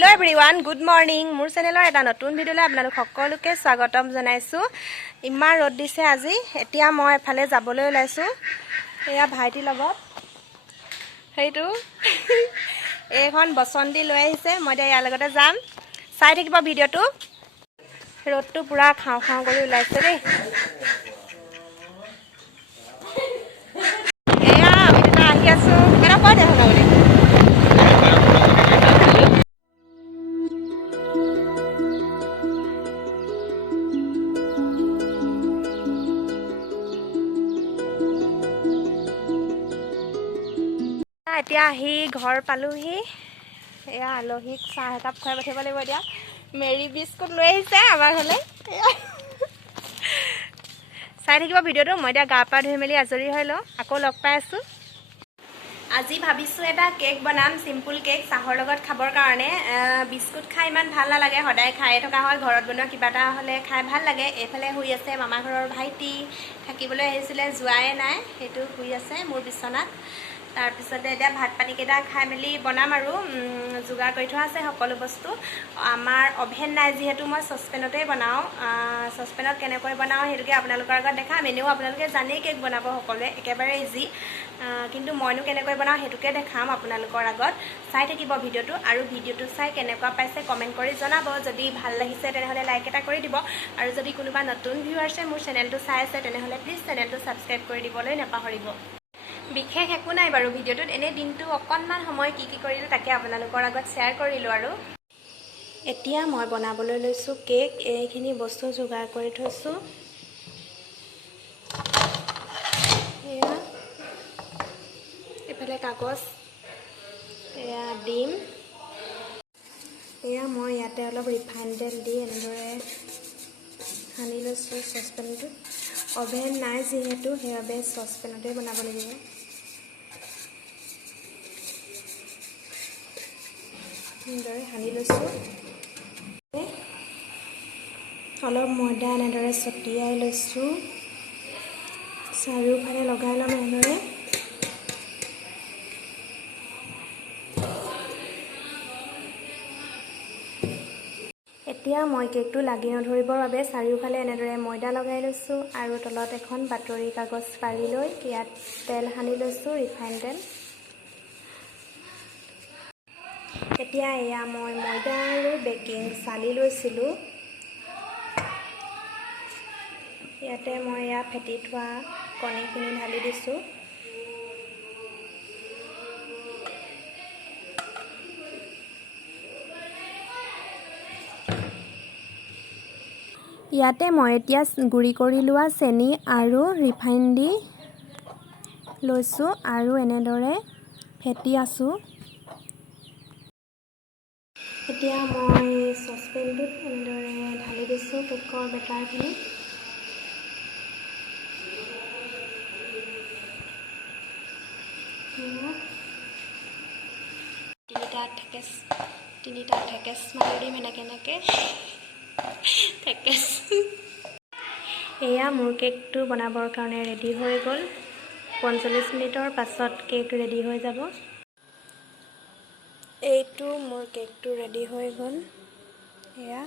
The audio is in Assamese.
हेलो एवरीवन गुड मॉर्निंग मोर चैनेलर এটা নতুন ভিডিওলৈ আপোনালোক সকলোকে স্বাগতম জনাইছো। ইমান ৰদ দিছে আজি। এতিয়া মই এফালে যাবলৈ ওলাইছো। এয়া ভাইটি লগত হেইটো এখন বসন্তি লৈ আহিছে। মই ইয়াৰ লগতে যাম। চাই থাকিব ভিডিওটো। ৰদটো পুৰা খাও খাও কৰি ওলাইছে দেই। এয়া আমি এটা আহি আছো। কেনে কয় দেখোন আপুনি। এতিয়া আহি ঘৰ পালোহি। এয়া আলহীক চাহ একাপ খুৱাই পঠিয়াব লাগিব। এতিয়া মেৰি বিস্কুট লৈ আহিছে আমাৰ ঘৰলে। চাই থাকিব ভিডিওটো। মই এতিয়া গা পা ধুই মেলি আজৰি হৈ লওঁ। আকৌ লগ পাই আছো। আজি ভাবিছো এটা কেক বনাম, সিম্পল কেক চাহৰ লগত খাবৰ কাৰণে। বিস্কুট খাই ইমান ভাল নালাগে, সদায় খাই থকা হয়। ঘৰত বনোৱা কিবা এটা হ'লে খাই ভাল লাগে। এইফালে শুই আছে মামা ঘৰৰ ভাইটি, থাকিবলৈ আহিছিলে যোৱাই নাই, সেইটো শুই আছে মোৰ বিচনাত। তাৰপিছতে এতিয়া ভাত পানীকেইটা খাই মেলি বনাম আৰু যোগাৰ কৰি থোৱা আছে সকলো বস্তু। আমাৰ অভেন নাই যিহেতু মই চচপেনতেই বনাওঁ। চচপেনত কেনেকৈ বনাওঁ সেইটোকে আপোনালোকৰ আগত দেখাম। এনেও আপোনালোকে জানেই কেক বনাব সকলোৱে, একেবাৰে ইজি। কিন্তু মইনো কেনেকৈ বনাওঁ সেইটোকে দেখাম আপোনালোকৰ আগত। চাই থাকিব ভিডিওটো। আৰু ভিডিওটো চাই কেনেকুৱা পাইছে কমেণ্ট কৰি জনাব। যদি ভাল লাগিছে তেনেহ'লে লাইক এটা কৰি দিব। আৰু যদি কোনোবা নতুন ভিউৱাৰ্ছে মোৰ চেনেলটো চাই আছে তেনেহ'লে প্লিজ চেনেলটো ছাবস্ক্ৰাইব কৰি দিবলৈ নাপাহৰিব। বিশেষ একো নাই বাৰু ভিডিওটোত। এনেই দিনটো অকণমান সময় কি কৰিলোঁ তাকে আপোনালোকৰ আগত শ্বেয়াৰ কৰিলোঁ আৰু। এতিয়া মই বনাবলৈ লৈছোঁ কেক। এইখিনি বস্তু যোগাৰ কৰি থৈছোঁ। এয়া এইফালে কাগজ, এয়া ডিম। এয়া মই ইয়াতে অলপ ৰিফাইন তেল দি এনেদৰে সানি লৈছোঁ চচপেনটোত। অভেন নাই যিহেতু সেইবাবে চচপেনতে বনাব লাগিব। এনেদৰে সানি লৈছোঁ। অলপ ময়দা এনেদৰে ছটিয়াই লৈছোঁ। চাৰিওফালে লগাই ল'ম এনেদৰে। এতিয়া মই কেকটো লাগি নধৰিবৰ বাবে চাৰিওফালে এনেদৰে ময়দা লগাই লৈছোঁ। আৰু তলত এখন বাতৰি কাগজ পাৰি লৈ ইয়াত তেল সানি লৈছোঁ, ৰিফাইন তেল। এতিয়া এয়া মই ময়দা আৰু বেকিং চালি লৈছিলোঁ। ইয়াতে মই এয়া ফেটি থোৱা কণীখিনি ঢালি দিছোঁ। ইয়াতে মই এতিয়া গুড়ি কৰি লোৱা চেনি আৰু ৰিফাইন দি লৈছোঁ আৰু এনেদৰে ফেটি আছোঁ। এতিয়া মই চচপেনটোত এনেদৰে ঢালি দিছোঁ কেকৰ বেটাৰখিনি। তিনিটা ঠেকেচ মাৰি দিম এনেকৈ ঠেকেচ। এয়া মোৰ কেকটো বনাবৰ কাৰণে ৰেডি হৈ গ'ল। 45 মিনিটৰ পাছত কেক ৰেডি হৈ যাব। এইটো মোৰ কেকটো ৰেডি হৈ গ'ল। এয়া